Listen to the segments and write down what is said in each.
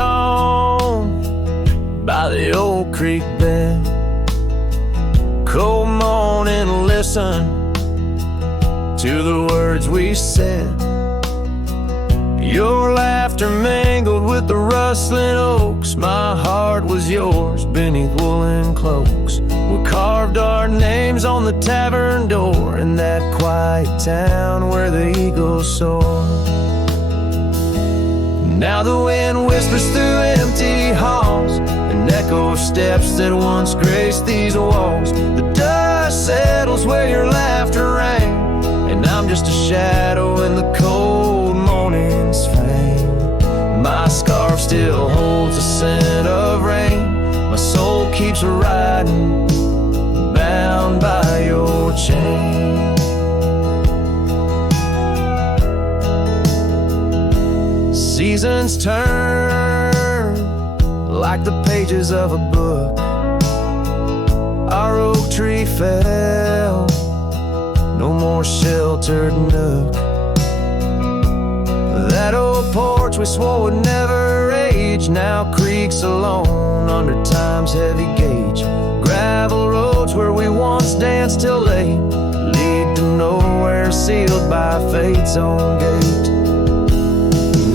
dawn by the old creek bed. Cold morning, listen to the words we said. Your laughter mingled with the rustling oaks. My heart was yours beneath woolen cloaks. We carved our names on the tavern door in that quiet town where the eagles soar. Now the wind whispers through empty halls, an echo of steps that once graced these walls. The dust settles where your laughter rang, and I'm just a shadow in the cold morning's fame. My scarf still holds the scent of rain. My soul keeps riding, bound by your chain. Seasons turn like the pages of a book. Our oak tree fell, no more sheltered nook. That old porch we swore would never age now creaks alone under time's heavy gauge. Gravel roads where we once danced till late lead to nowhere, sealed by fate's own gate.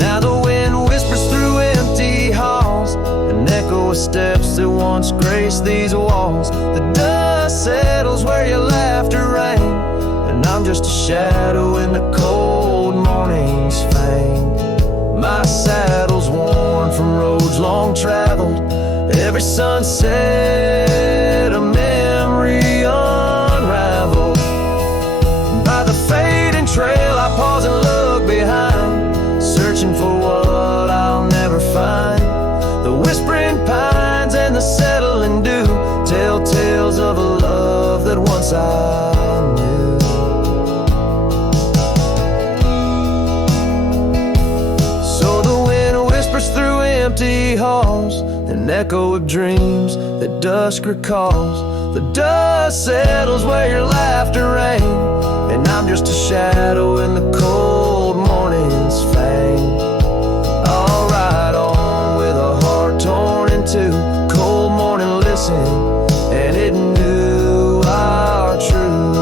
Now the wind whispers through empty halls, an echo of steps that once graced these walls. The dust settles where your laughter rang, and I'm just a shadow in the cold morning's fang. My saddle's worn from roads long traveled, every sunset a memory unraveled. By the fading trail I pause and look behind, searching for what I'll never find. The whispering pines and the settling dew tell tales of a love that once I knew. So the wind whispers through empty halls, an echo of dreams that dusk recalls. The dust settles where your laughter rang, and I'm just a shadow in the cold morning's fang. I'll ride on with a heart torn in two. Cold morning listened, and it knew our truth.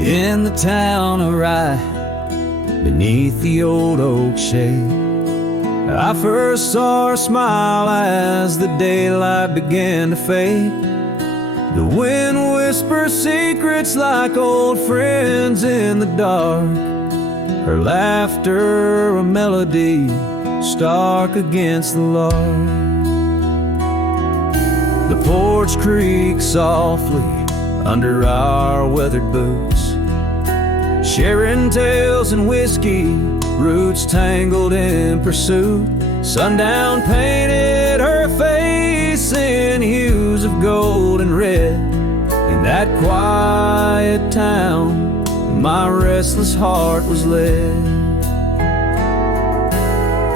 In the town of Rye, beneath the old oak shade, I first saw her smile as the daylight began to fade. The wind whispers secrets like old friends in the dark, her laughter a melody stark against the lark. The porch creaks softly under our weathered boots, sharing tales and whiskey, roots tangled in pursuit. Sundown painted her face in hues of gold and red. In that quiet town, my restless heart was led.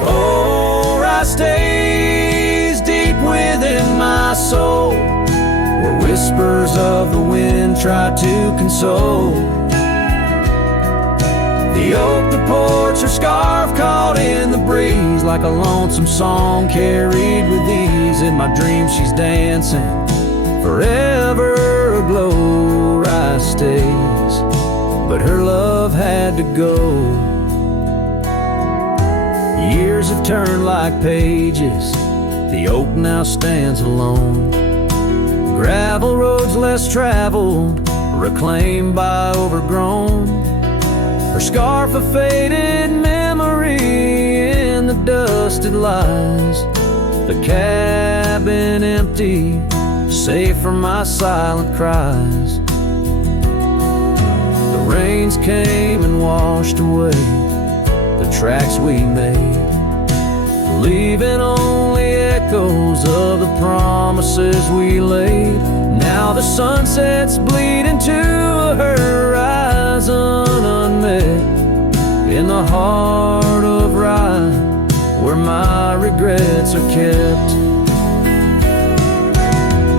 Oh, Rye stays deep within my soul, where whispers of the wind try to console. The oak, the porch, her scarf caught in the breeze, like a lonesome song carried with ease. In my dreams she's dancing, forever aglow. Rye stays, but her love had to go. Years have turned like pages, the oak now stands alone. Gravel roads less traveled, reclaimed by overgrown. Her scarf a faded memory, in the dust it lies. The cabin empty, safe from my silent cries. The rains came and washed away the tracks we made, leaving only echoes of the promise promises we laid. Now the sunsets bleed into a horizon unmet in the heart of Ryan, where my regrets are kept.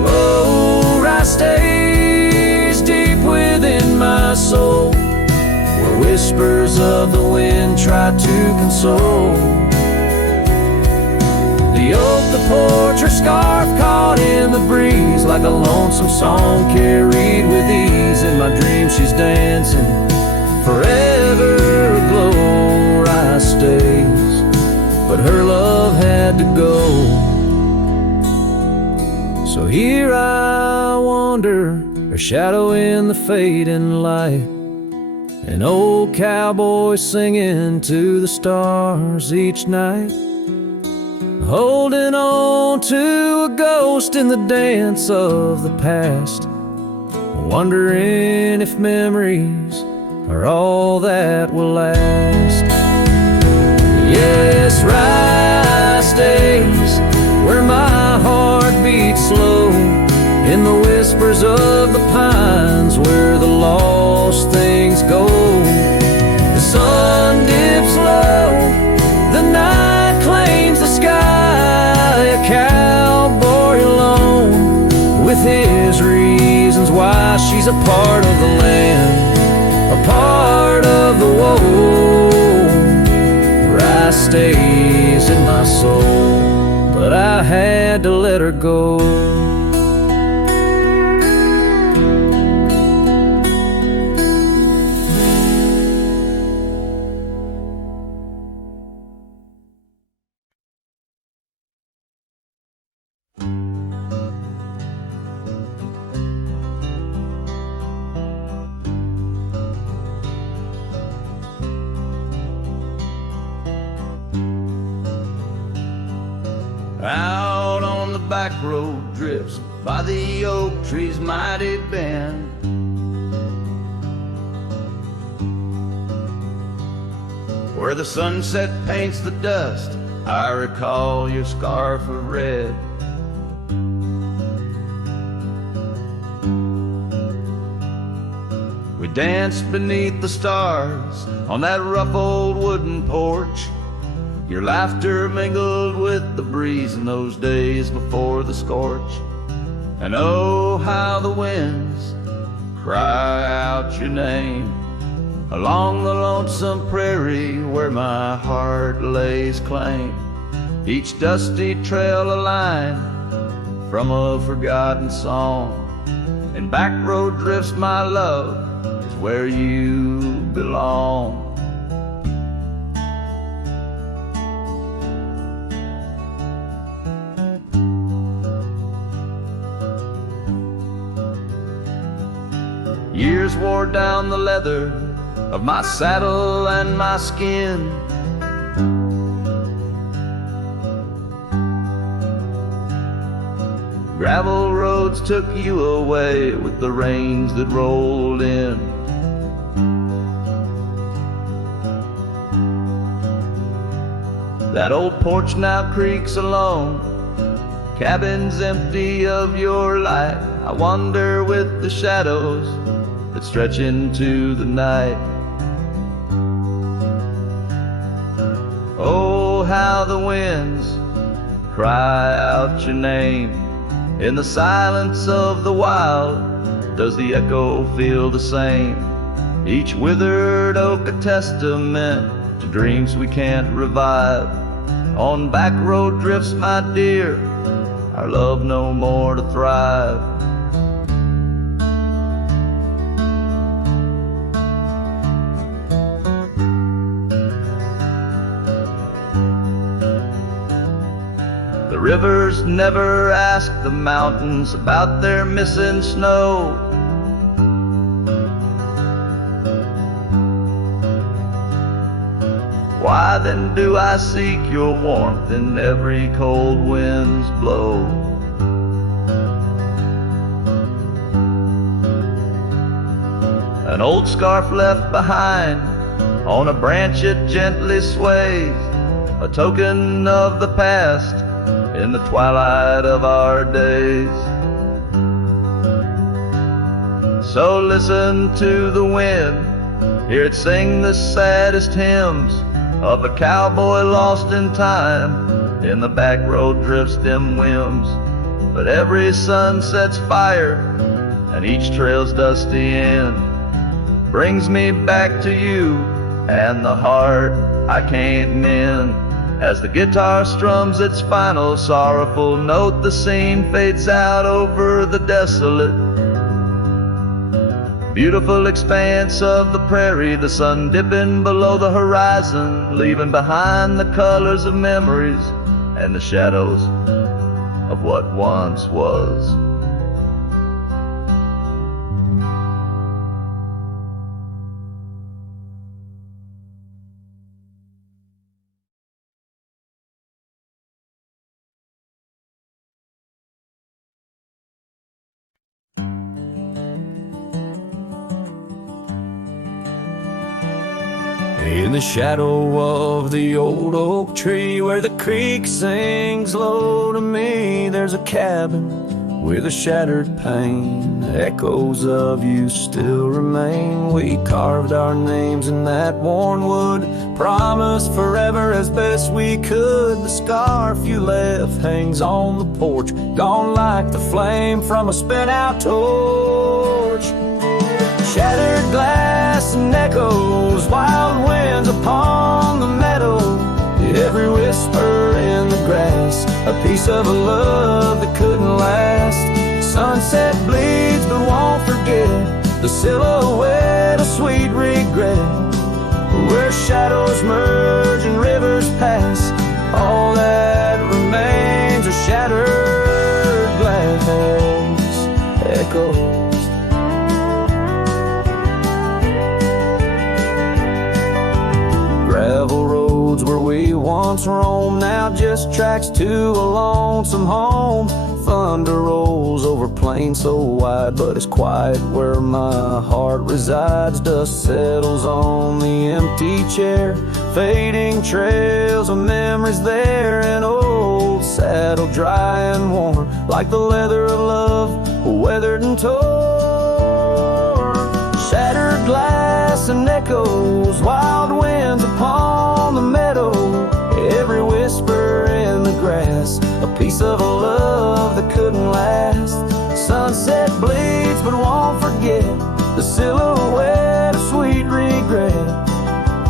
Oh, Rye stays deep within my soul, where whispers of the wind try to console. The oak, the porch, her scarf caught in the breeze, like a lonesome song carried with ease. In my dreams she's dancing, forever aglow. Rye stays, but her love had to go. So here I wander, a shadow in the fading light, an old cowboy singing to the stars each night, holding on to a ghost in the dance of the past, wondering if memories are all that will last. Yes, Rye stays where my heart beats slow, in the whispers of the pines where the lost things go. The sun dips low, the night claims the sky, a cowboy alone with his reasons why. She's a part of the land, a part of the woe. Rye stays in my soul, but I had to let her go. Out on the back road drifts by the oak tree's mighty bend, where the sunset paints the dust, I recall your scarf of red. We danced beneath the stars on that rough old wooden porch. Your laughter mingled with the breeze in those days before the scorch. And oh, how the winds cry out your name along the lonesome prairie where my heart lays claim. Each dusty trail a line from a forgotten song, and back road drifts my love is where you belong. Years wore down the leather of my saddle and my skin. Gravel roads took you away with the rains that rolled in. That old porch now creaks alone, cabins empty of your light. I wander with the shadows that stretch into the night. Oh, how the winds cry out your name. In the silence of the wild, does the echo feel the same? Each withered oak a testament to dreams we can't revive. On back road drifts, my dear, our love no more to thrive. The rivers never ask the mountains about their missing snow. Why then do I seek your warmth in every cold wind's blow? An old scarf left behind on a branch it gently sways, a token of the past in the twilight of our days. So listen to the wind, hear it sing the saddest hymns of a cowboy lost in time, in the back road drifts dim whims. But every sun sets fire, and each trail's dusty end brings me back to you and the heart I can't mend. As the guitar strums its final sorrowful note, the scene fades out over the desolate, beautiful expanse of the prairie, the sun dipping below the horizon, leaving behind the colors of memories and the shadows of what once was. In the shadow of the old oak tree where the creek sings low to me, there's a cabin with a shattered pane. Echoes of you still remain. We carved our names in that worn wood, promised forever as best we could. The scarf you left hangs on the porch, gone like the flame from a spent-out torch. Shattered glass and echoes, wild winds upon the meadow, every whisper in the grass, a piece of a love that couldn't last. Sunset bleeds but won't forget, the silhouette of sweet regret, where shadows merge and rivers pass, all that remains are shattered glass echoes. Gravel roads where we once roamed, now just tracks to a lonesome home. Thunder rolls over plains so wide, but it's quiet where my heart resides. Dust settles on the empty chair, fading trails of memories there. An old saddle dry and worn, like the leather of love, weathered and torn. Shattered glass and echoes, wild winds upon the meadow, every whisper in the grass, a piece of a love that couldn't last. Sunset bleeds but won't forget, the silhouette of sweet regret,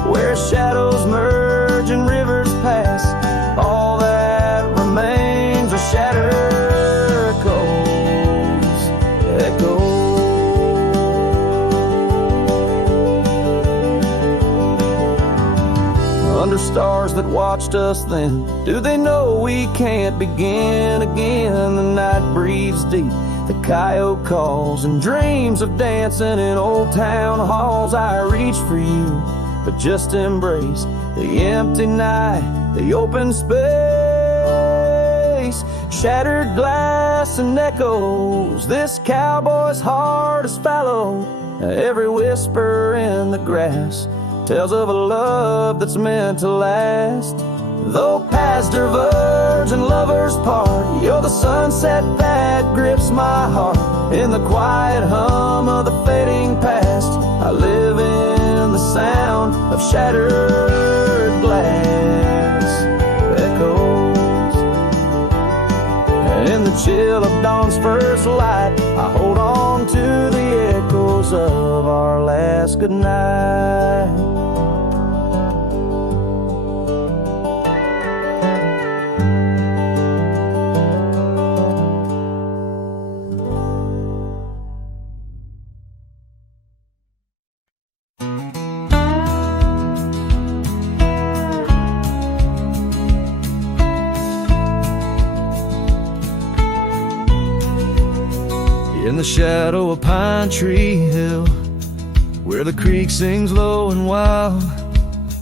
where shadows merge and rivers pass, all that remains are shattered echoes. Under stars that watched us then, do they know we can't begin again? The night breathes deep, the coyote calls, and dreams of dancing in old town halls. I reach for you, but just embrace the empty night, the open space. Shattered glass and echoes, this cowboy's heart is fallow, every whisper in the grass tells of a love that's meant to last. Though paths diverge and lovers part, you're the sunset that grips my heart. In the quiet hum of the fading past, I live in the sound of shattered glass echoes. And in the chill of dawn's first light, I hold on to the echoes of our last goodnight. In the shadow of Pine Tree Hill, where the creek sings low and wild,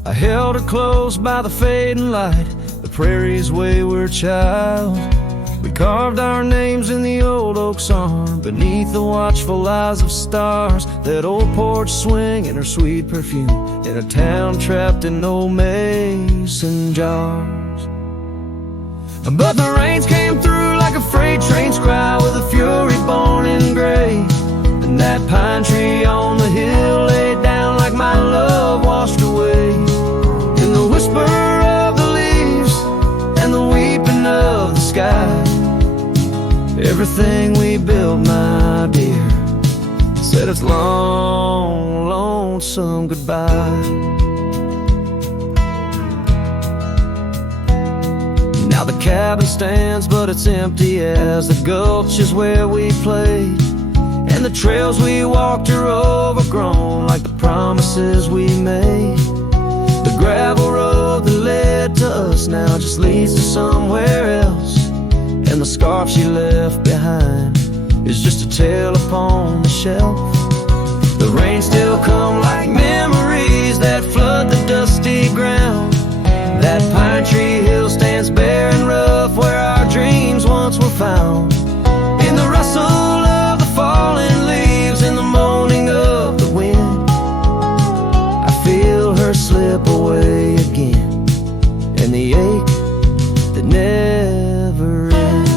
I held her close by the fading light, the prairie's wayward child. We carved our names in the old oak's arm, beneath the watchful eyes of stars. That old porch swing and her sweet perfume, in a town trapped in old mason jars. But the rains came through like a freight train's cry, with a fury born in gray. And that pine tree on the hill laid down like my love washed away. In the whisper of the leaves and the weeping of the sky, everything we built, my dear, said its long, lonesome goodbye. Now the cabin stands, but it's empty as the gulch is where we played. And the trails we walked are overgrown like the promises we made. The gravel road that led to us now just leads to somewhere else. And the scarf she left behind is just a tale upon the shelf. The rain still come like memories that flood the dusty ground. That pine tree hill stands bare and rough where our dreams once were found. In the rustle of the falling leaves, in the moaning of the wind, I feel her slip away again, and the ache that never ends.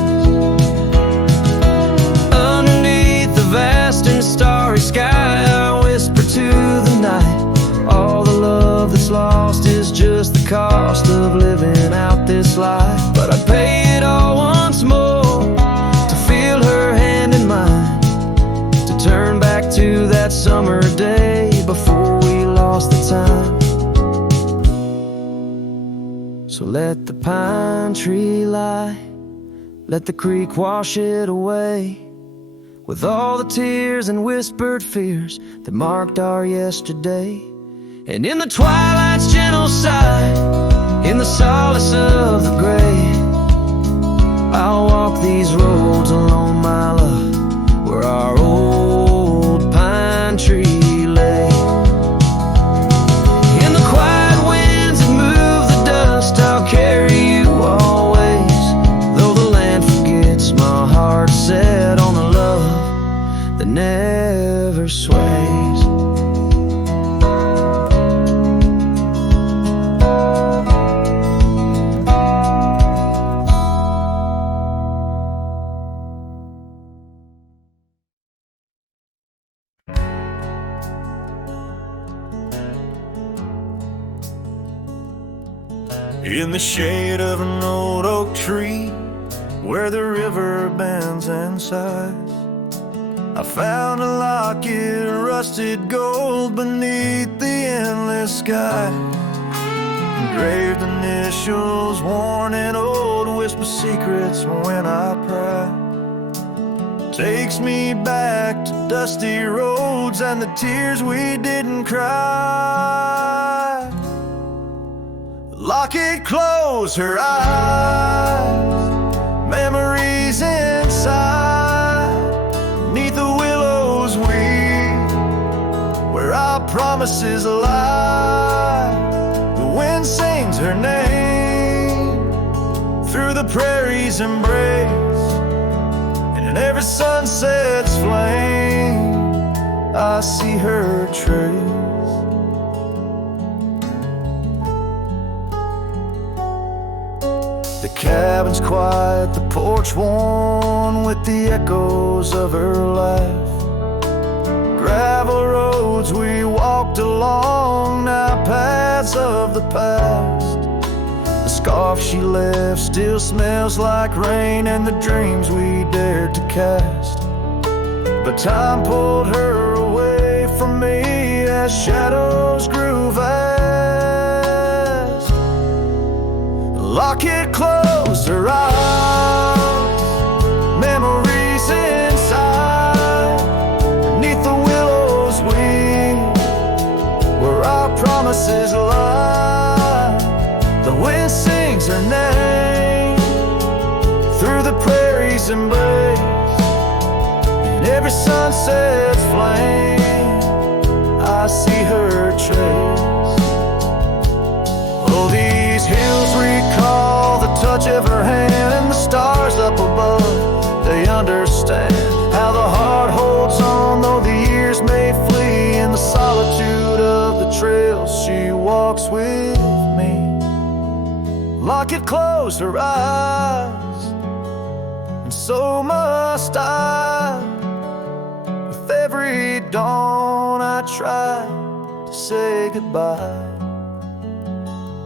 Underneath the vast and starry sky, I whisper to the night, all the love that's lost is just the cost of living out this life. But I'd pay it all once more to feel her hand in mine, to turn back to that summer day before we lost the time. So let the pine tree lie, let the creek wash it away, with all the tears and whispered fears that marked our yesterday. And in the twilight's gentle sigh, in the solace of the gray, I'll walk these roads alone, my love, where our old pine tree lay. In the quiet winds that move the dust, I'll carry you always, though the land forgets, my heart set on the love that never sways. In the shade of an old oak tree, where the river bends and sighs, I found a locket of rusted gold beneath the endless sky. Engraved initials, worn and old, whisper secrets when I pry. Takes me back to dusty roads and the tears we didn't cry. Locket closed her eyes, memories inside, neath the willows where our promises lie. The wind sings her name through the prairie's embrace, and in every sunset's flame I see her trace. The cabin's quiet, the porch worn with the echoes of her life. Gravel roads we walked along, now paths of the past. The scarf she left still smells like rain and the dreams we dared to cast. But time pulled her away from me as shadows grew vast. Locket closed her eyes, memories inside, beneath the willows where our promises lie. The wind sings her name through the prairie's embrace, in every sunset's flame I see her trace. Oh, these hills recall the touch of her hand, and the stars up above, they understand how the heart holds on, though the years may flee. In the solitude of the trails she walks with me. It closed her eyes, and so must I. With every dawn I try to say goodbye,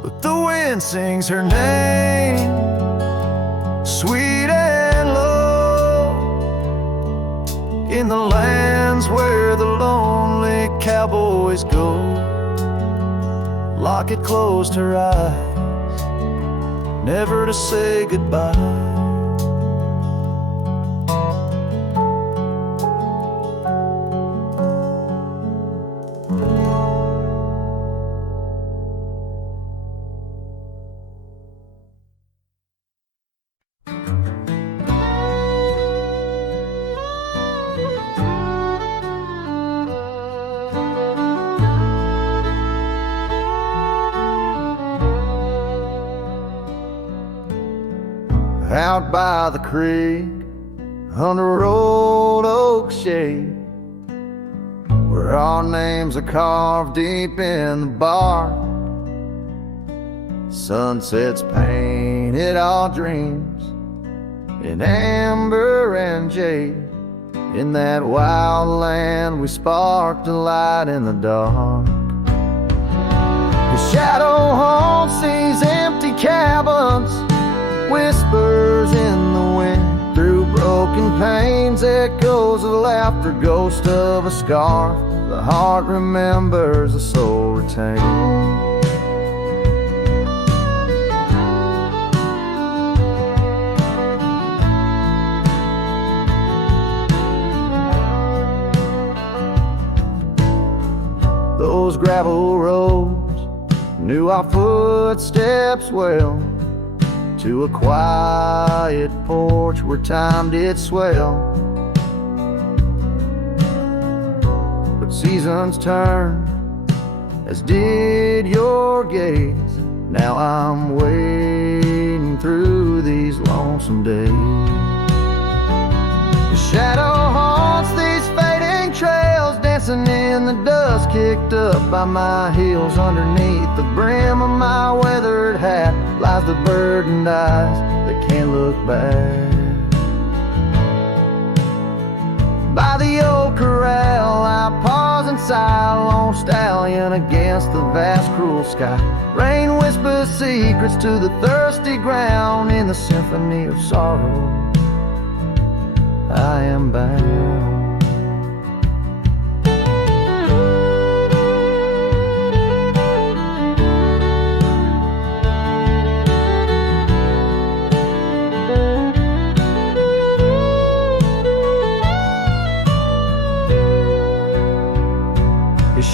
but the wind sings her name, sweet and low, in the lands where the lonely cowboys go. Locket closed her eyes, never to say goodbye. Out by the creek, under old oak shade, where our names are carved deep in the bark. Sunsets painted our dreams in amber and jade. In that wild land we sparked a light in the dark. The shadow haunts these empty cabins, whispers in the wind, through broken panes, echoes of laughter, ghost of a scar. The heart remembers, the soul retains. Those gravel roads knew our footsteps well, to a quiet porch where time did swell. But seasons turn, as did your gaze. Now I'm wading through these lonesome days. The shadow haunts these fading trails, dancing in the dust kicked up by my heels. Underneath the brim of my weathered hat lies the burdened eyes that can't look back. By the old corral I pause and sigh, a lone stallion against the vast cruel sky. Rain whispers secrets to the thirsty ground. In the symphony of sorrow I am bound.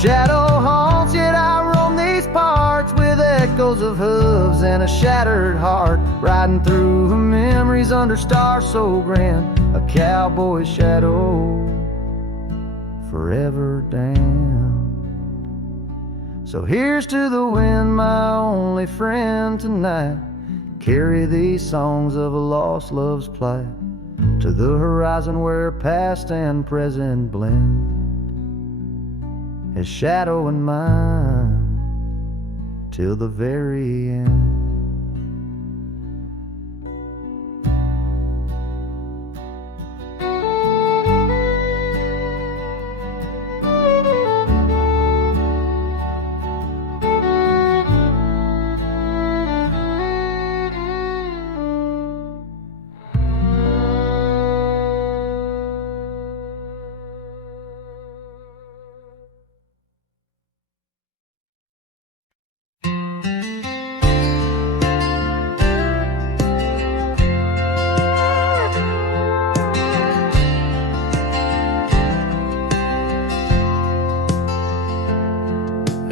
Shadow haunts, yet I roam these parts with echoes of hooves and a shattered heart, riding through the memories under stars so grand. A cowboy's shadow, forever damned. So here's to the wind, my only friend tonight. Carry these songs of a lost love's plight to the horizon where past and present blend. His shadow and mine till the very end.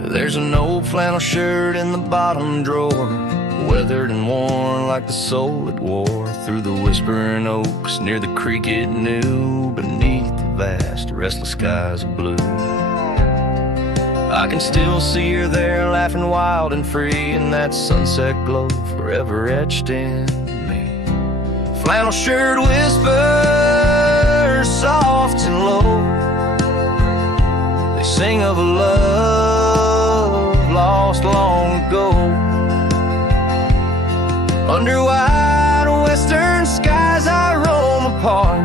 There's an old flannel shirt in the bottom drawer, weathered and worn like the soul it wore through the whispering oaks near the creek it knew, beneath the vast restless skies of blue. I can still see her there, laughing wild and free in that sunset glow forever etched in me. Flannel shirt whispers soft and low, they sing of a love lost long ago. Under wide western skies I roam apart,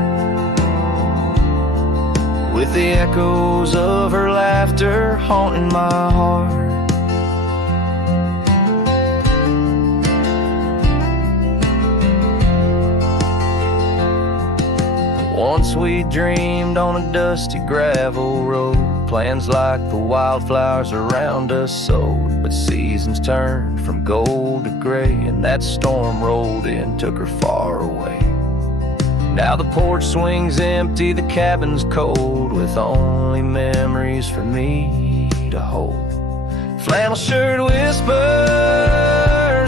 with the echoes of her laughter haunting my heart. Once we dreamed on a dusty gravel road, plans like the wildflowers around us sowed. But seasons turned from gold to gray, and that storm rolled in, took her far away. Now the porch swings empty, the cabin's cold, with only memories for me to hold. Flannel shirt whispers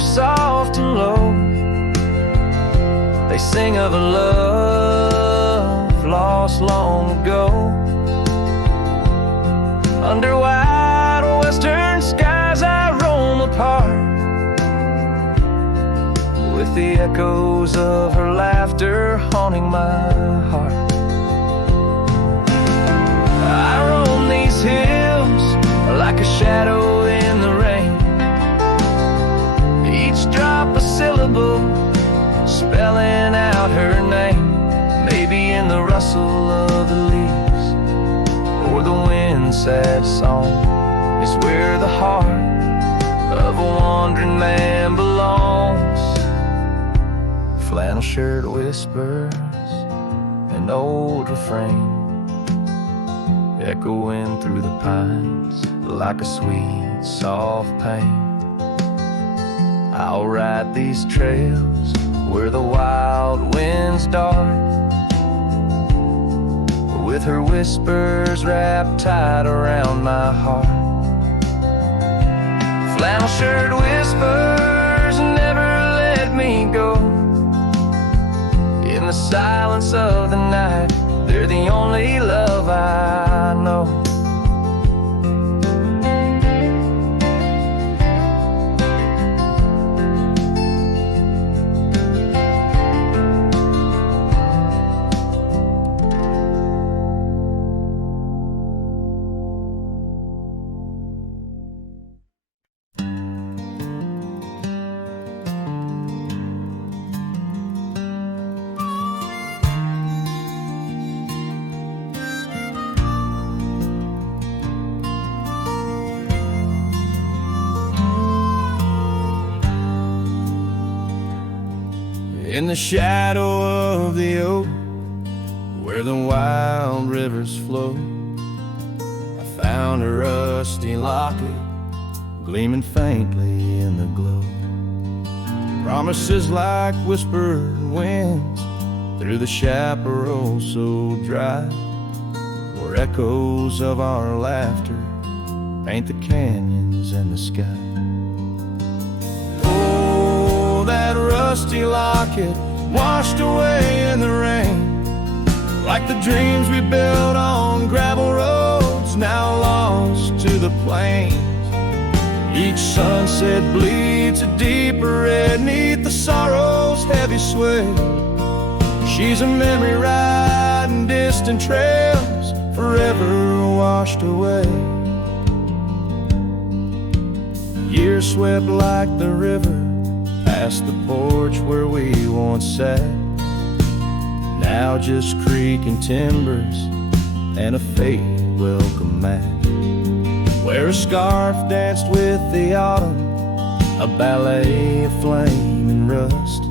soft and low, they sing of a love lost long ago. Under wide western skies I roam apart, with the echoes of her laughter haunting my heart. I roam these hills like a shadow in the rain, each drop a syllable spelling out her name. Maybe in the rustle of the leaves or the wind's sad song is where the heart of a wandering man belongs. Flannel shirt whispers, an old refrain, echoing through the pines like a sweet, soft pain. I'll ride these trails where the wild winds dart, with her whispers wrapped tight around my heart. Flannel shirt whispers never let me go. In the silence of the night, they're the only love I know. In the shadow of the oak, where the wild rivers flow, I found a rusty locket gleaming faintly in the glow. Promises like whispered winds through the chaparral so dry, where echoes of our laughter paint the canyons and the sky. That rusty locket washed away in the rain, like the dreams we built on gravel roads now lost to the plains. Each sunset bleeds a deeper red neath the sorrow's heavy sway. She's a memory riding distant trails, forever washed away. Years swept like the river past the porch where we once sat, now just creaking timbers and a faded welcome mat, where a scarf danced with the autumn, a ballet of flame and rust.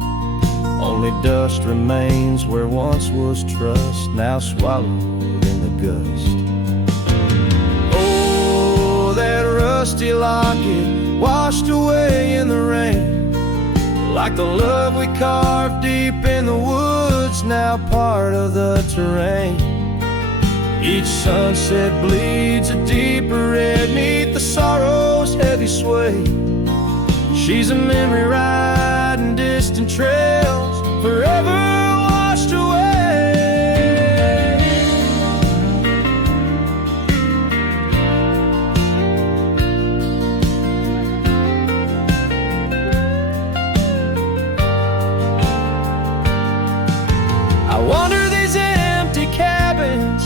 Only dust remains where once was trust, now swallowed in the gust. Oh, that rusty locket washed away in the rain, like the love we carved deep in the woods, now part of the terrain. Each sunset bleeds a deeper red neath the sorrow's heavy sway. She's a memory riding distant trails, forever washed away. I wander these empty cabins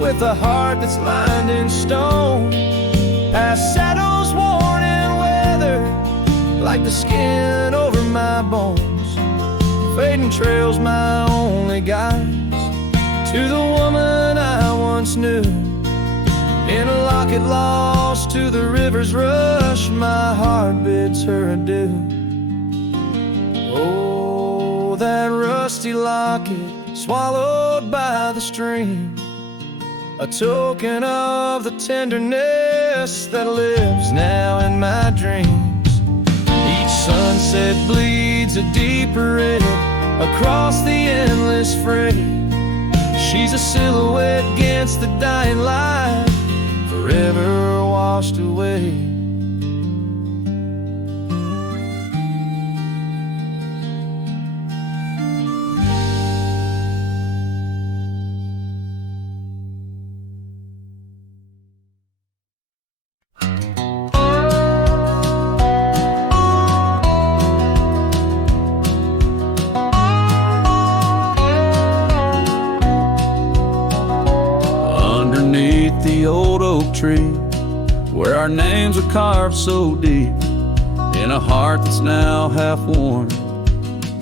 with a heart that's lined in stone, past shadows worn and weathered, like the skin over my bones, fading trails my only guides to the woman I once knew. In a locket lost to the river's rush, my heart bids her adieu. Oh, that rusty locket swallowed by the stream, a token of the tenderness that lives now in my dreams. Each sunset bleeds a deeper red across the endless fray. She's a silhouette against the dying light, forever washed away. Underneath the old oak tree, where our names are carved so deep, in a heart that's now half worn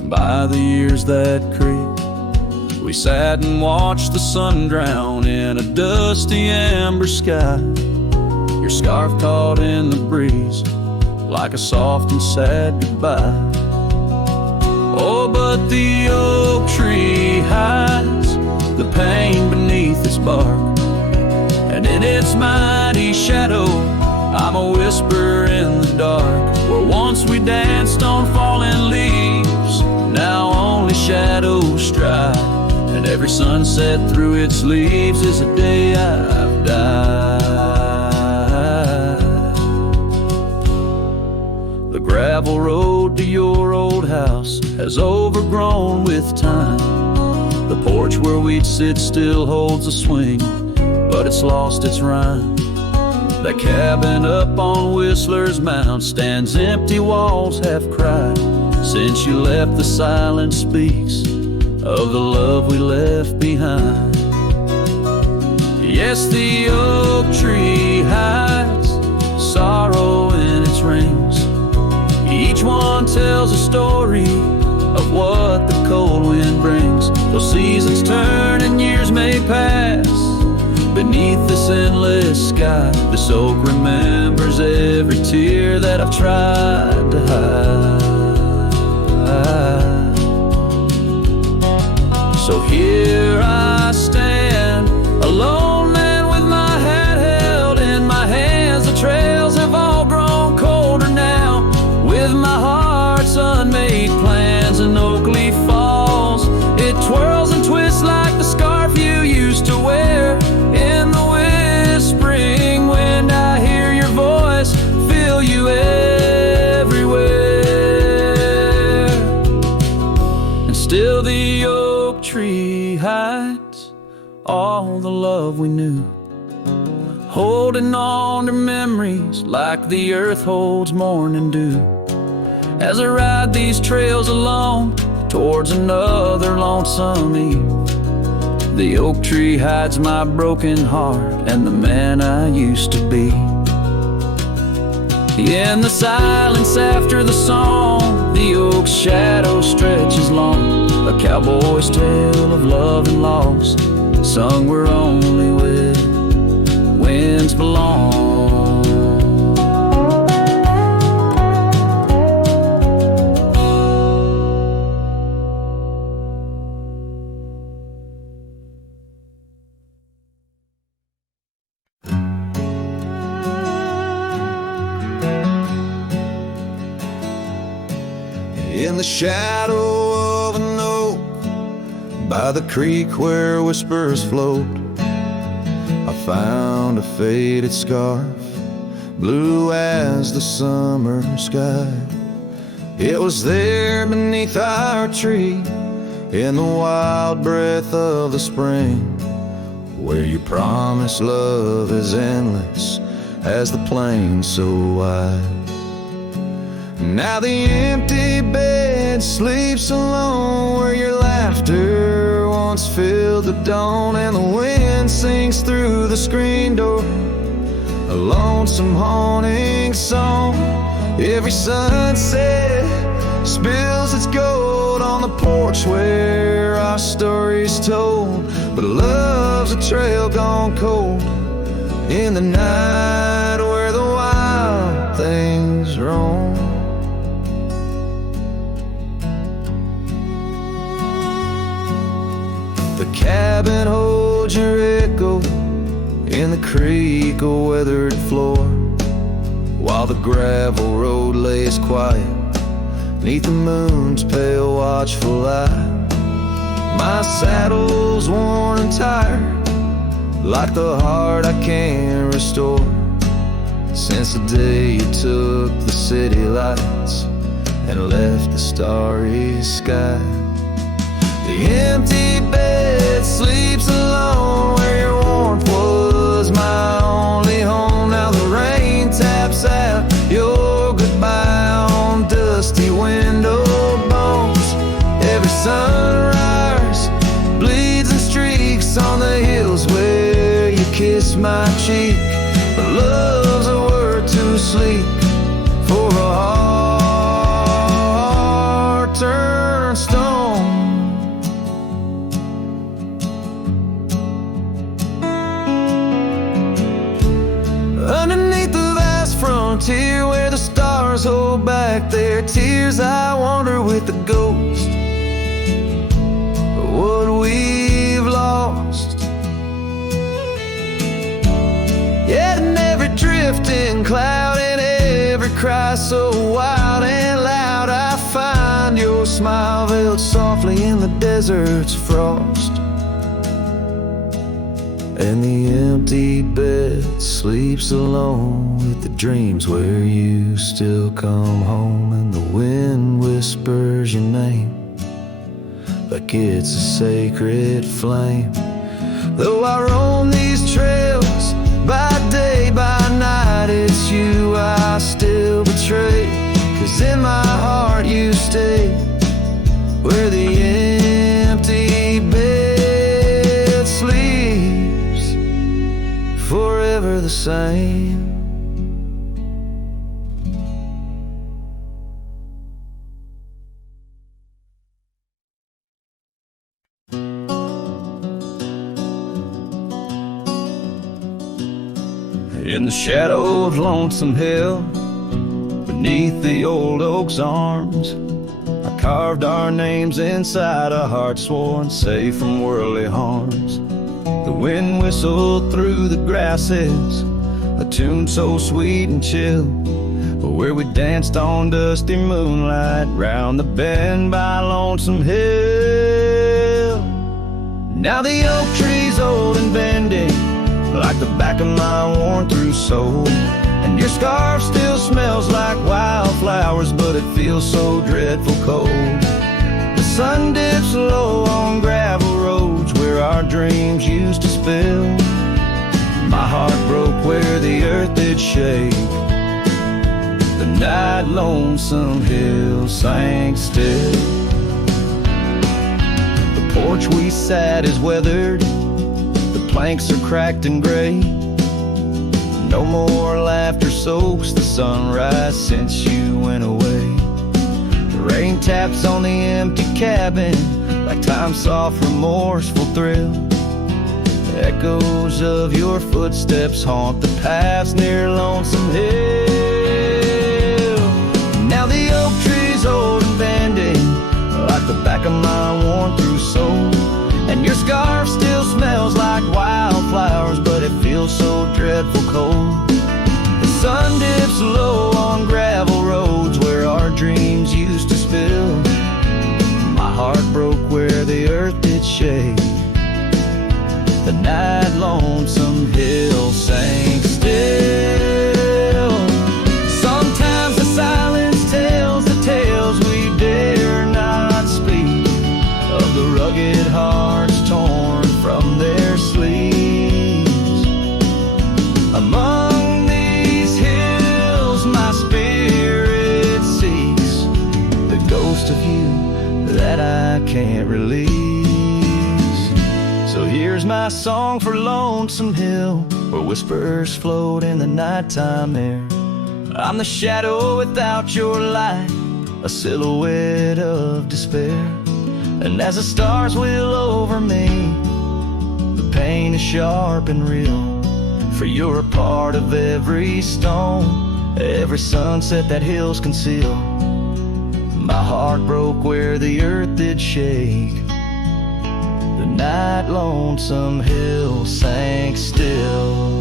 by the years that creep, we sat and watched the sun drown in a dusty amber sky. Your scarf caught in the breeze like a soft and sad goodbye. Oh, but the oak tree hides the pain beneath its bark, and in its mighty shadow I'm a whisper in the dark. Where once we danced on falling leaves, now only shadows stride, and every sunset through its leaves is a day I've died. The gravel road to your old house has overgrown with time. The porch where we'd sit still holds a swing, but it's lost its rhyme. That cabin up on Whistler's Mound stands empty, walls have cried. Since you left, the silence speaks of the love we left behind. Yes, the oak tree hides sorrow in its rings. Each one tells a story of what the cold wind brings. Those seasons turn and years may pass beneath this endless sky. This oak remembers every tear that I've tried to hide. So here I stand, a lone man with my hat held in my hands. The trails have all grown colder now, with my heart's unmade plans. And oak leaf falls, it twirls and twists like the scarf you used to wear. In the whispering wind I hear your voice, feel you everywhere. And still the oak tree hides all the love we knew, holding on to memories like the earth holds morning dew. As I ride these trails alone towards another lonesome eve, the oak tree hides my broken heart and the man I used to be. In the silence after the song, the oak's shadow stretches long, a cowboy's tale of love and loss, sung where only winds belong. In the shadow of an oak, by the creek where whispers float, I found a faded scarf, blue as the summer sky. It was there beneath our tree, in the wild breath of the spring, where you promised love as endless as the plain so wide. Now the empty bed sleeps alone, where your laughter once filled the dawn, and the wind sings through the screen door, a lonesome haunting song. Every sunset spills its gold on the porch where our story's told. But love's a trail gone cold in the night where the wild things roam. The cabin holds your echo in the creek or weathered floor, while the gravel road lays quiet neath the moon's pale watchful light. My saddle's worn and tired, like the heart I can't restore, since the day you took the city lights and left the starry sky. The empty bed sleeps alone where your warmth was my only home. Now the rain taps out your goodbye on dusty window bones. Every sunrise bleeds and streaks on the hills where you kiss my cheek. But love's a word too sleek for a heart turned stone. Underneath the vast frontier where the stars hold back their tears, I wander with the ghost of what we've lost. Yet in every drifting cloud and every cry so wild and loud, I find your smile veiled softly in the desert's frost. And the empty bed sleeps alone with the dreams where you still come home. And the wind whispers your name like it's a sacred flame. Though I roam these trails by day, by night, it's you I still betray. 'Cause in my heart you stay where the empty bed sleeps, forever the same. In the shadow of Lonesome Hill, beneath the old oak's arms, I carved our names inside a heart sworn safe from worldly harms. The wind whistled through the grasses, a tune so sweet and chill, where we danced on dusty moonlight round the bend by Lonesome Hill. Now the oak tree's old and bending like the back of my worn-through soul, and your scarf still smells like wildflowers, but it feels so dreadful cold. The sun dips low on gravel roads where our dreams used to spill. My heart broke where the earth did shake. The night Lonesome Hill sank still. The porch we sat is weathered, the planks are cracked and gray. No more laughter soaks the sunrise since you went away. The rain taps on the empty cabin like time's soft remorseful thrill. The echoes of your footsteps haunt the paths near Lonesome Hill. Now the oak tree's old and bending like the back of my worn-through soul, and your scarf still smells like wildflowers, but it feels so dreadful cold. The sun dips low on gravel roads where our dreams used to spill. My heart broke where the earth did shake. The night Lonesome Hill sank still. Sometimes the silence tells the tales we dare not speak, of the rugged hearts torn from their sleeves. Among these hills my spirit seeks the ghost of you that I can't release. So here's my song for Lonesome Hill, where whispers float in the nighttime air. I'm the shadow without your light, a silhouette of despair. And as the stars wheel over me, the pain is sharp and real. For you're a part of every stone, every sunset that hills conceal. My heart broke where the earth did shake. The night lonesome hill sank still.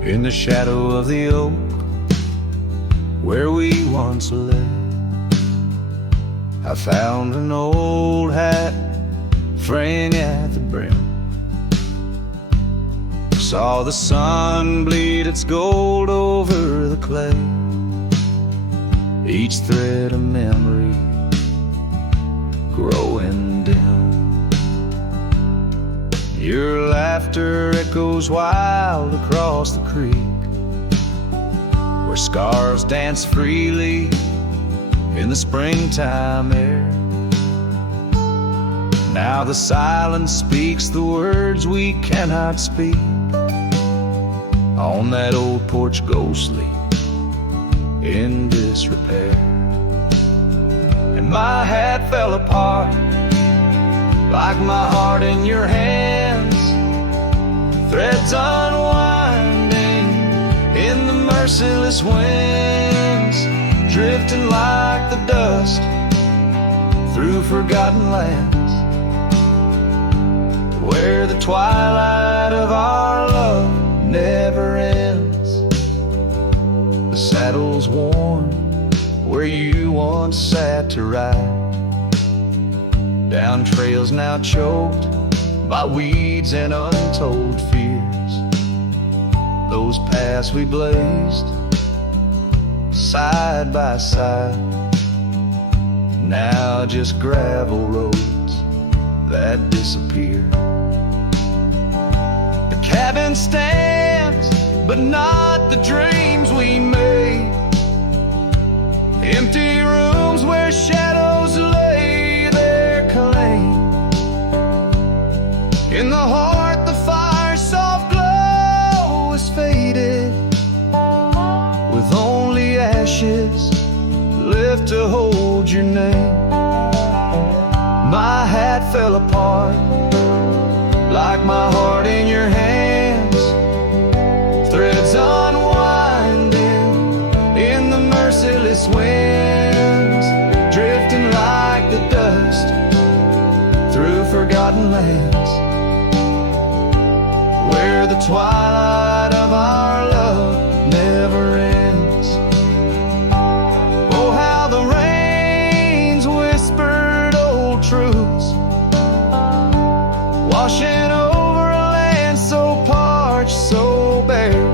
In the shadow of the oak, where we once lay, I found an old hat fraying at the brim. Saw the sun bleed its gold over the clay, each thread a memory growing dim. Your laughter echoes wild across the creek, where scars dance freely in the springtime air. Now the silence speaks the words we cannot speak. On that old porch ghostly, in disrepair. And my hat fell apart, like my heart in your hands. Threads unwinding in the merciless winds, drifting like the dust through forgotten lands, where the twilight of our love never ends. The saddle's worn where you once sat to ride, down trails now choked by weeds and untold fears. Those paths we blazed side by side, now just gravel roads that disappear. The cabin stands, but not the dreams we made. Empty rooms where shadows lay their claim. In the heart the fire's soft glow is faded, with only ashes left to hold your name. My hat fell apart, like my heart in your hands. Threads unwinding in the merciless winds, drifting like the dust through forgotten lands, where the twilight of our love never ends. Oh, how the rains whispered old truths, washing over a land so parched, so bare.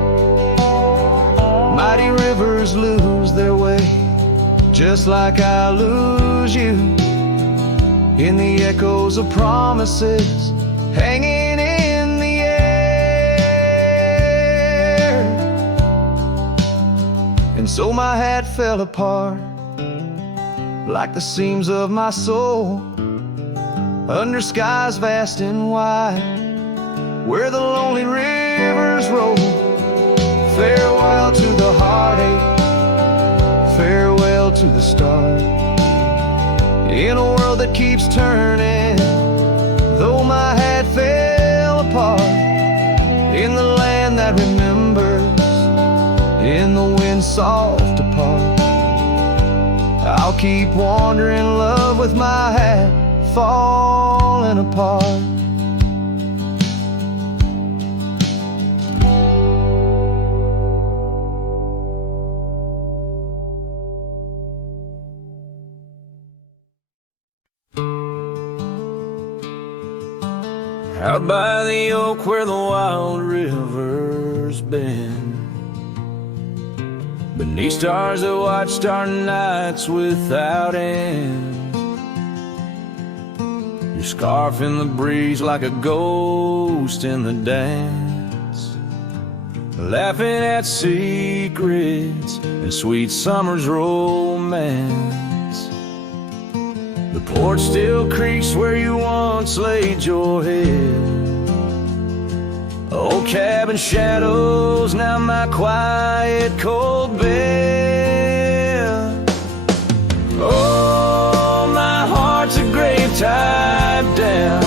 Mighty rivers lose their way, just like I lose you, in the echoes of promises hanging in the air. And so my hat fell apart, like the seams of my soul, under skies vast and wide, where the lonely rivers roll. Farewell to the heartache, farewell to the start, in a world that keeps turning, though my hat fell apart. In the land that remembers, in the wind's soft apart, I'll keep wandering love with my hat falling apart. Out by the oak where the wild river's been, beneath stars that watched our nights without end. Your scarf in the breeze like a ghost in the dance, laughing at secrets and sweet summer's romance. The porch still creaks where you once laid your head. Old cabin shadows, now my quiet cold bed. Oh, my heart's a grave tied down,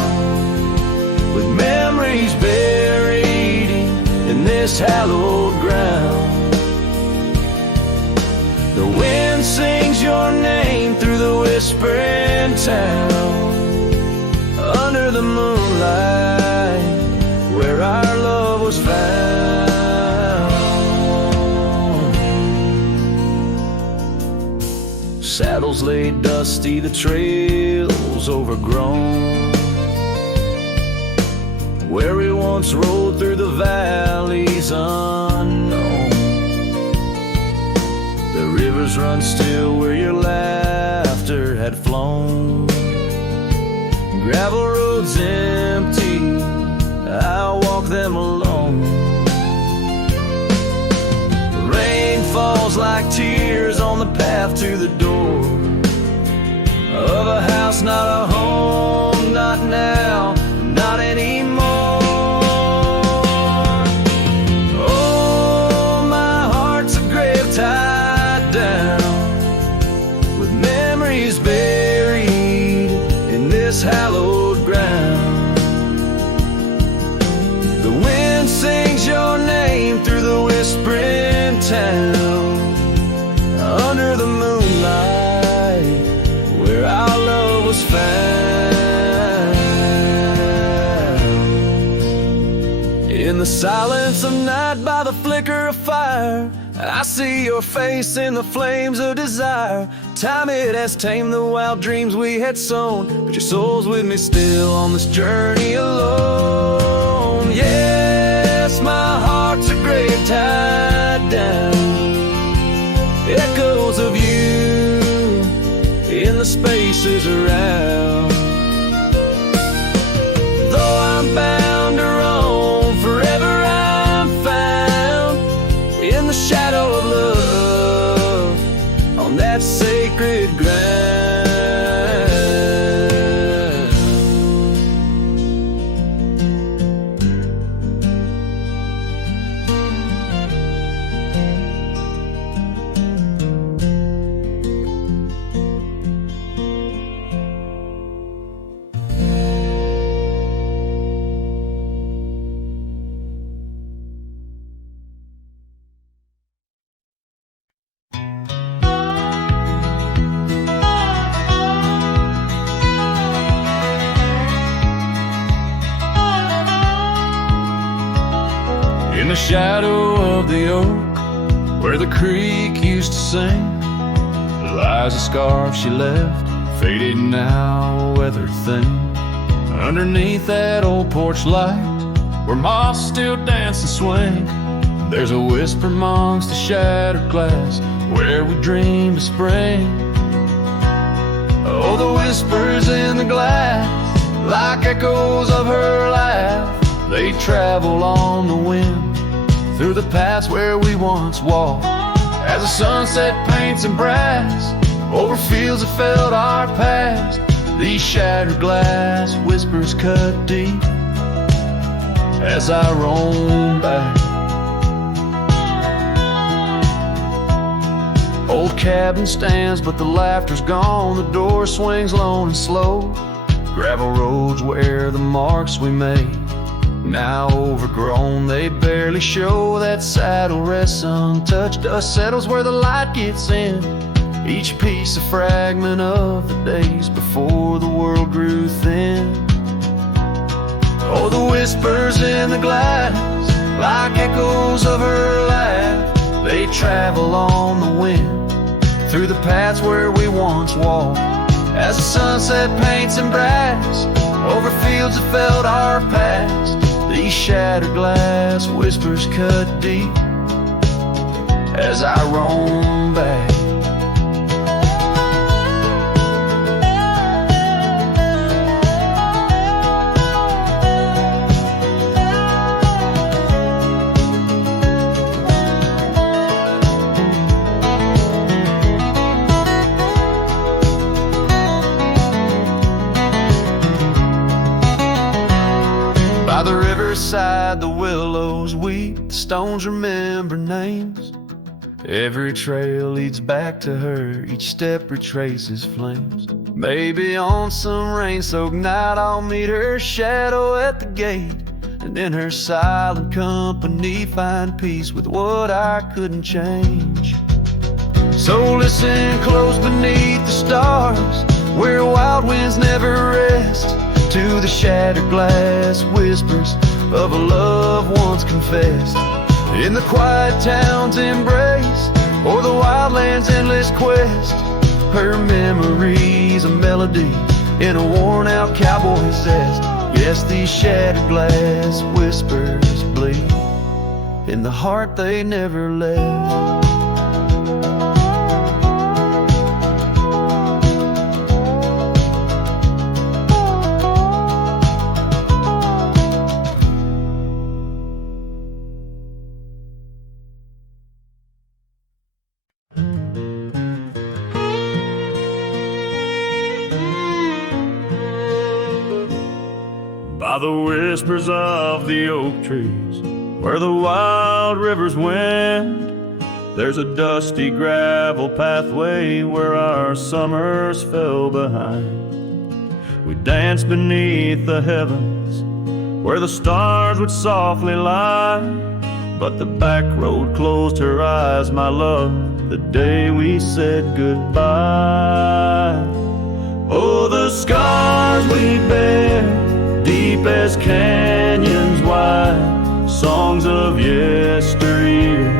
with memories buried in this hallowed ground. The wind sings your name through the whispering town, under the moonlight where our love was found. Saddles lay dusty, the trails overgrown, where we once rode through the valleys unknown. The rivers run still where your laughter had flown. Gravel roads empty, I'll walk them alone. Rain falls like tears on the path to the door of a house, not a home, not now, not anymore. Oh, my heart's a grave tied down, with memories buried in this hallowed ground. The wind sings your name through the whispering town, under the moonlight where our love was found. In the silence of night by the flicker of fire, I see your face in the flames of desire. Time it has tamed the wild dreams we had sown, but your soul's with me still on this journey alone. Yes, my heart's a grave tied down, echoes of you in the spaces around. Though I'm bound to roam, forever I'm found in the shadow of love on that sacred ground. In the shadow of the oak, where the creek used to sing, lies a scarf she left, faded now, weather thin. Underneath that old porch light, where moths still dance and swing, there's a whisper amongst the shattered glass, where we dreamed of spring. Oh, the whispers in the glass, like echoes of her laugh, they travel on the wind through the paths where we once walked, as the sunset paints in brass over fields that felt our past. These shattered glass whispers cut deep as I roam back. Old cabin stands, but the laughter's gone. The door swings lone and slow. Gravel roads where the marks we made, now overgrown, they barely show. That saddle rests untouched, dust settles where the light gets in. Each piece a fragment of the days before the world grew thin. Oh, the whispers in the glass, like echoes of her laugh, they travel on the wind through the paths where we once walked, as the sunset paints in brass over fields that felt our past. These shattered glass whispers cut deep as I roam back. By the riverside, the willows weep, the stones remember names. Every trail leads back to her, each step retraces flames. Maybe on some rain-soaked night I'll meet her shadow at the gate, and in her silent company find peace with what I couldn't change. So listen close beneath the stars, where wild winds never rest, to the shattered glass whispers of a love once confessed. In the quiet town's embrace, or the wildland's endless quest, her memory's a melody in a worn-out cowboy zest. Yes, these shattered glass whispers bleed in the heart they never left. By the whispers of the oak trees, where the wild rivers wend, there's a dusty gravel pathway where our summers fell behind. We danced beneath the heavens, where the stars would softly lie, but the back road closed her eyes, my love, the day we said goodbye. Oh, the scars we bear, deep as canyons wide, songs of yesteryears,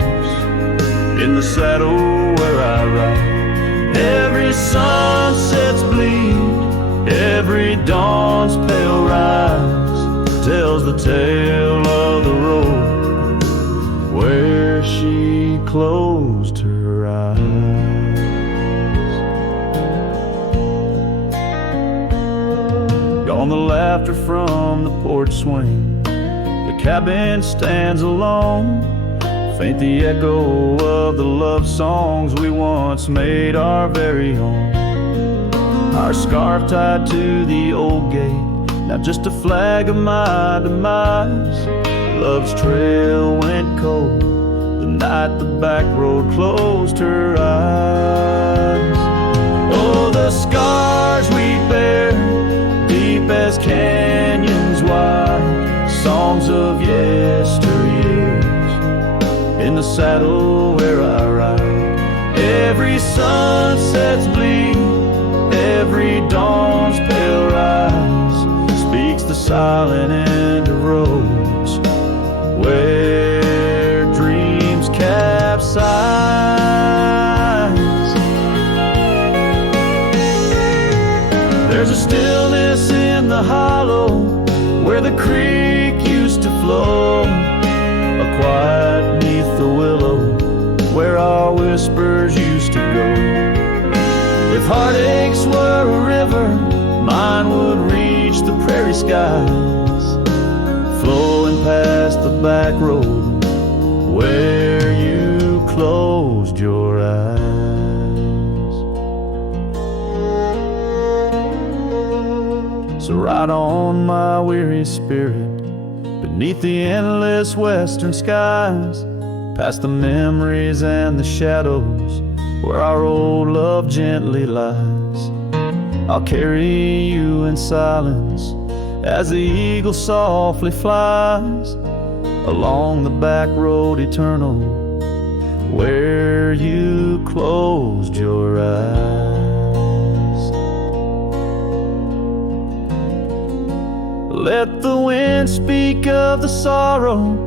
in the saddle where I ride. Every sunset's bleed, every dawn's pale rise, tells the tale of the road where she closed her eyes. Gone the laughter from the porch swing, the cabin stands alone, faint the echo of the love songs we once made our very own. Our scarf tied to the old gate, now just a flag of my demise. Love's trail went cold the night the back road closed her eyes. Oh, the scars we bear, deep as canyons wide, songs of yesteryears, in the saddle where I ride. Every sunset's bleed, every dawn's pale rise, speaks the silent end of roads where dreams capsize. There's a stillness in the hollow where the creek used to flow, a quiet neath the willow where our whispers used to go. If heartaches were a river, mine would reach the prairie skies, flowing past the back road where you closed your eyes. So ride on, my weary spirit, beneath the endless western skies, past the memories and the shadows where our old love gently lies. I'll carry you in silence as the eagle softly flies along the back road eternal where you closed your eyes. Let the wind speak of the sorrow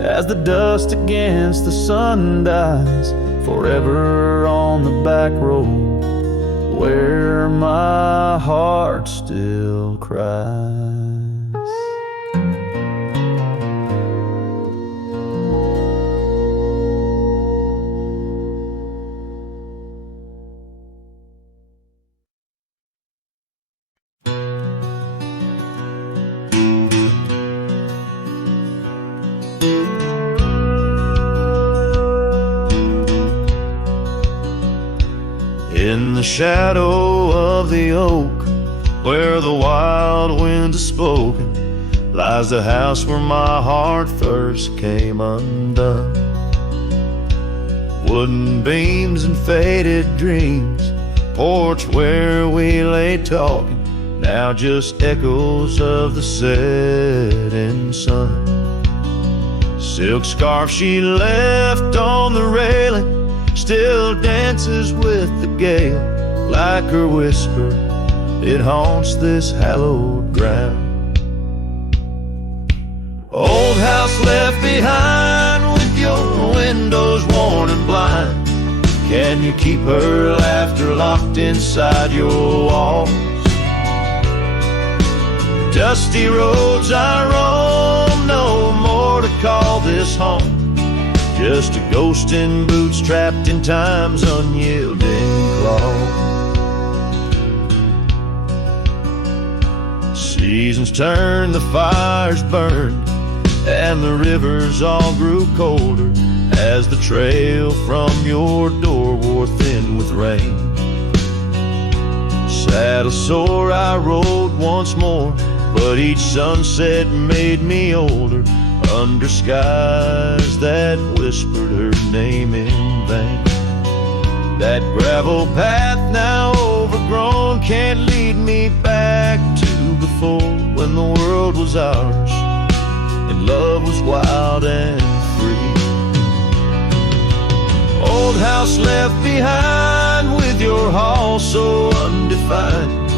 as the dust against the sun dies, forever on the back road where my heart still cries. In the shadow of the oak, where the wild wind has spoken, lies the house where my heart first came undone. Wooden beams and faded dreams, porch where we lay talking, now just echoes of the setting sun. Silk scarf she left on the railing still dances with the gale. Like her whisper, it haunts this hallowed ground. Old house left behind with your windows worn and blind. Can you keep her laughter locked inside your walls? Dusty roads I roam, no more to call this home. Just a ghost in boots trapped in time's unyielding claw. Seasons turned, the fires burned, and the rivers all grew colder as the trail from your door wore thin with rain. Saddle sore I rode once more, but each sunset made me older, under skies that whispered her name in vain. That gravel path now overgrown can't lead me back to before, when the world was ours and love was wild and free. Old house left behind with your hall so undefined.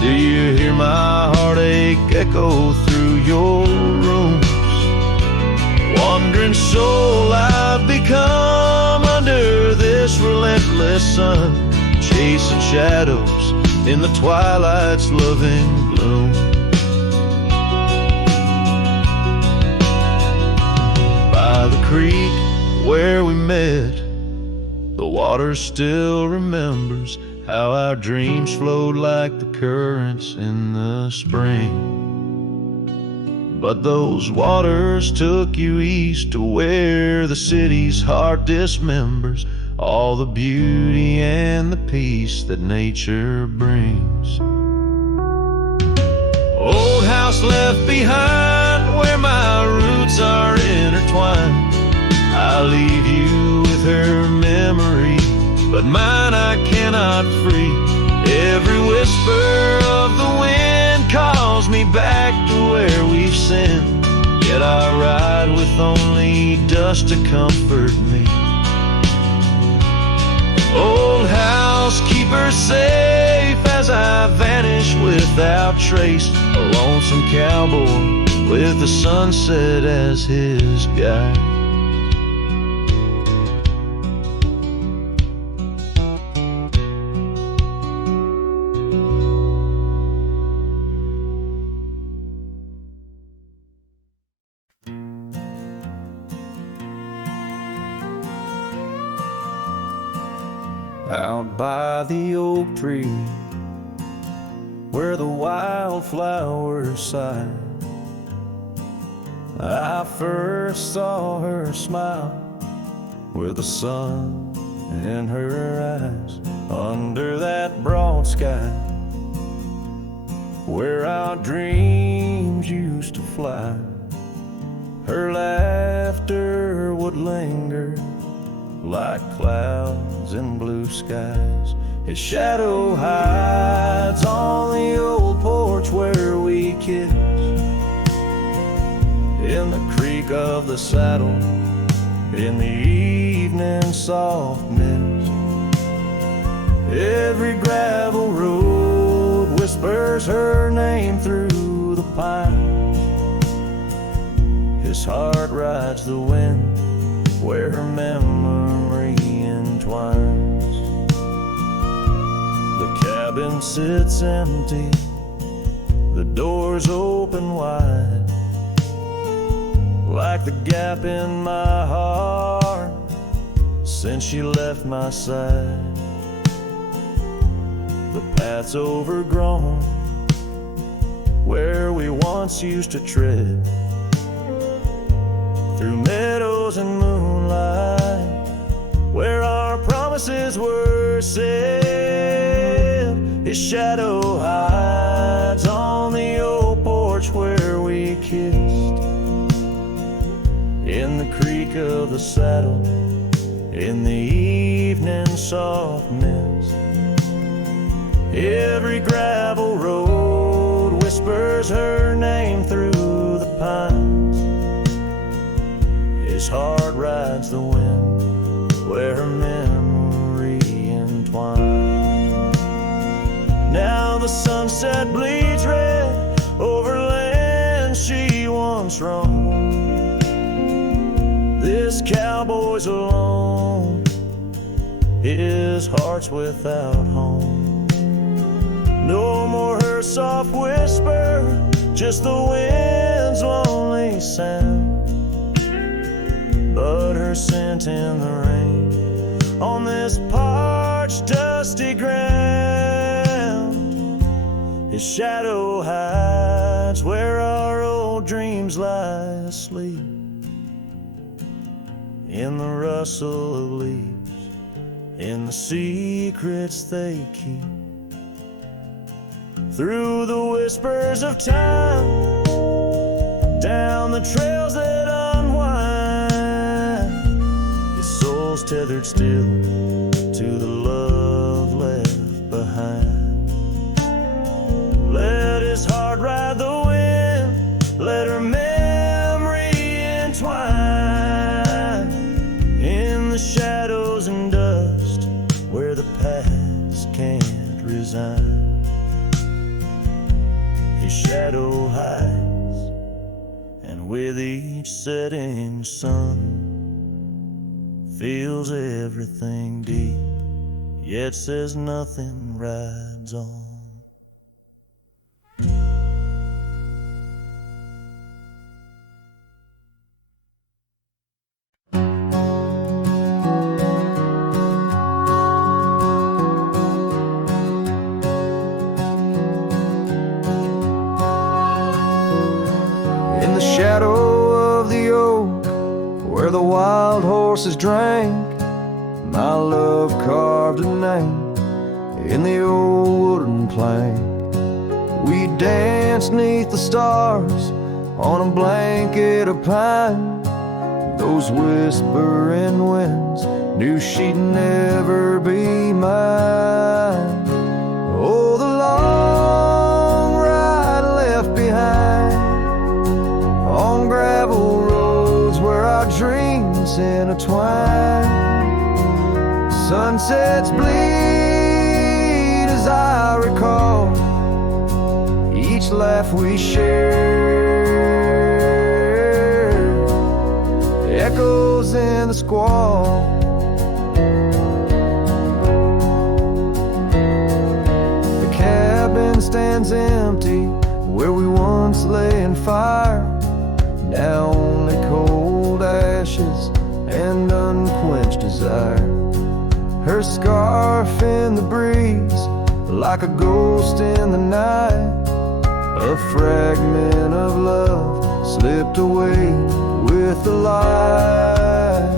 Do you hear my heartache echo through your room? Wandering soul I've become under this relentless sun, chasing shadows in the twilight's loving gloom. By the creek where we met, the water still remembers how our dreams flowed like the currents in the spring. But those waters took you east to where the city's heart dismembers all the beauty and the peace that nature brings. Old house left behind where my roots are intertwined. I leave you with her memory, but mine I cannot free. Every whisper of the wind calls me back to where we've sinned, yet I ride with only dust to comfort me. Old house, keep her safe as I vanish without trace, a lonesome cowboy with the sunset as his guide. Out by the oak tree, where the wildflowers sigh, I first saw her smile with the sun in her eyes. Under that broad sky, where our dreams used to fly, her laughter would linger like clouds in blue skies. His shadow hides on the old porch where we kissed, in the creak of the saddle, in the evening soft mist. Every gravel road whispers her name through the pines. His heart rides the wind where her memory entwines. The cabin sits empty, the doors open wide, like the gap in my heart since she left my side. The path's overgrown where we once used to tread, through meadows and moonlight where our promises were said. His shadow hides on the old porch where we kissed, in the creak of the saddle, in the evening soft mist. Every gravel road whispers her name through the pines. His heart rides the wind where her memory entwines. Now the sunset bleeds red over land she once roamed. This cowboy's alone, his heart's without home. No more her soft whisper, just the wind's lonely sound, but her scent in the rain on this parched, dusty ground. His shadow hides where our old dreams lie asleep, in the rustle of leaves, in the secrets they keep. Through the whispers of time, down the trails that unwind, his soul's tethered still to the love left behind. Let his heart ride the wind, let her memory entwine, in the shadows and dust where the past can't resign. His shadow hides, and with each setting sun, feels everything deep, yet says nothing, rides on. Shadow of the oak where the wild horses drank, my love carved a name in the old wooden plank. We danced neath the stars on a blanket of pine. Those whispering winds knew she'd never be mine. Oh, the long ride left behind on gravel roads where our dreams intertwine. Sunsets bleed as I recall each laugh we shared, echoes in the squall. The cabin stands empty where we once lay in fire. Now only cold ashes and unquenched desire. Her scarf in the breeze, like a ghost in the night. A fragment of love slipped away with the light.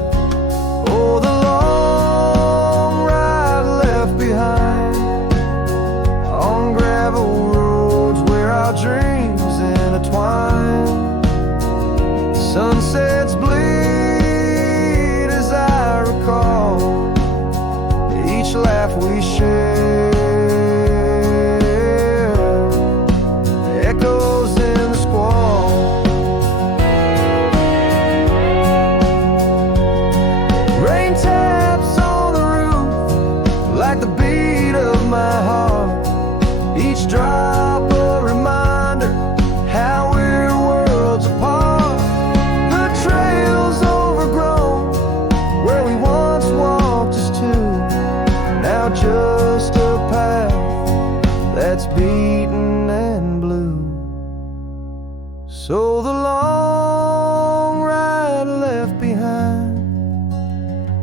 Oh, the long ride left behind on gravel roads where our dreams intertwine. Sunsets bleed as I recall each laugh we share, echoes in the squall. Rain taps on the roof like the beat of my heart, each drop a reminder how we're worlds apart. The trail So the long ride left behind,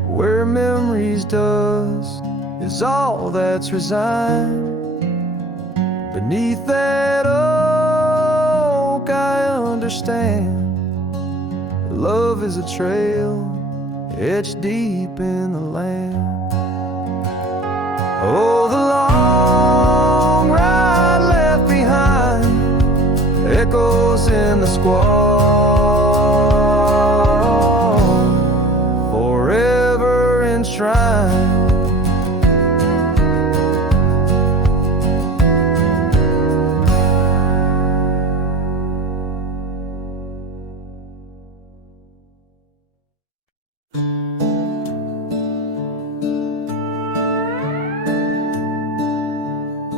where memories dust is all that's resigned. Beneath that oak I understand, love is a trail etched deep in the land. Oh, the long ride left behind echoes in the squall, forever enshrined.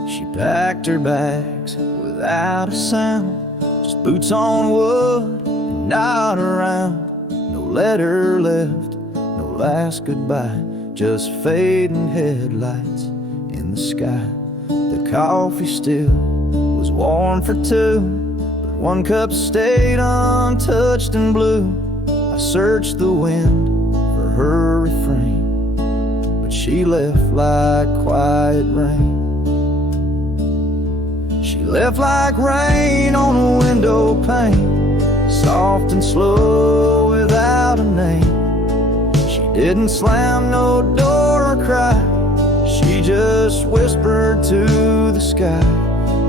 She packed her bags without a sound, just boots on wood and not around. No letter left, no last goodbye, just fading headlights in the sky. The coffee still was warm for two, but one cup stayed untouched and blue. I searched the wind for her refrain, but she left like quiet rain. She left like rain on a window pane, soft and slow without a name. She didn't slam no door or cry, she just whispered to the sky.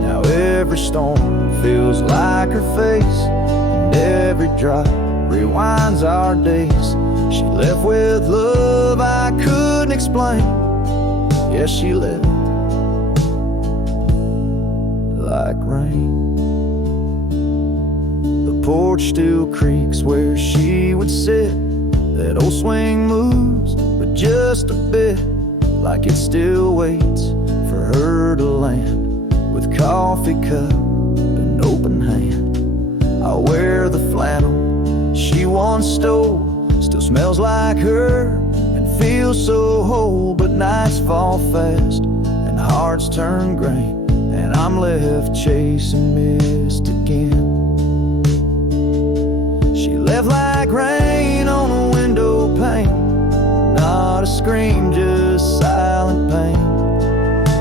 Now every storm feels like her face, and every drop rewinds our days. She left with love I couldn't explain. Yes, she left like rain. The porch still creaks where she would sit. That old swing moves, but just a bit, like it still waits for her to land. With coffee cup and open hand, I'll wear the flannel she once stole. Still smells like her and feels so whole. But nights fall fast and hearts turn gray, and I'm left chasing mist again. She left like rain on a window pane, not a scream, just silent pain.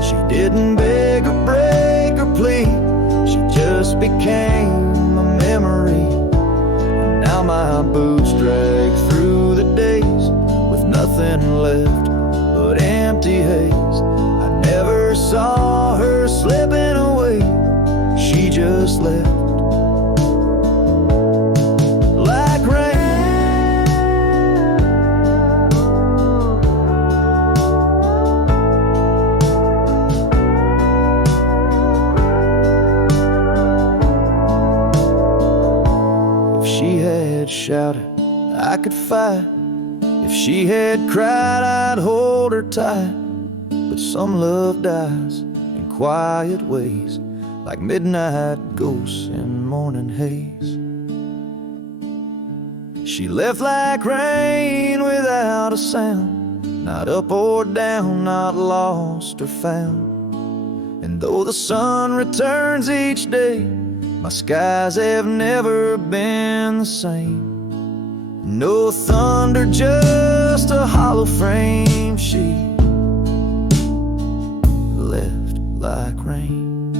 She didn't beg or break or plead, she just became a memory. And now my boots drag through the days with nothing left but empty haze. I never saw her slipping away, she just left like rain. If she had shouted, I could fight. If she had cried, I'd hold her tight. But some love dies in quiet ways, like midnight ghosts in morning haze. She left like rain without a sound, not up or down, not lost or found. And though the sun returns each day, my skies have never been the same. No thunder, just a hollow frame. She left like rain.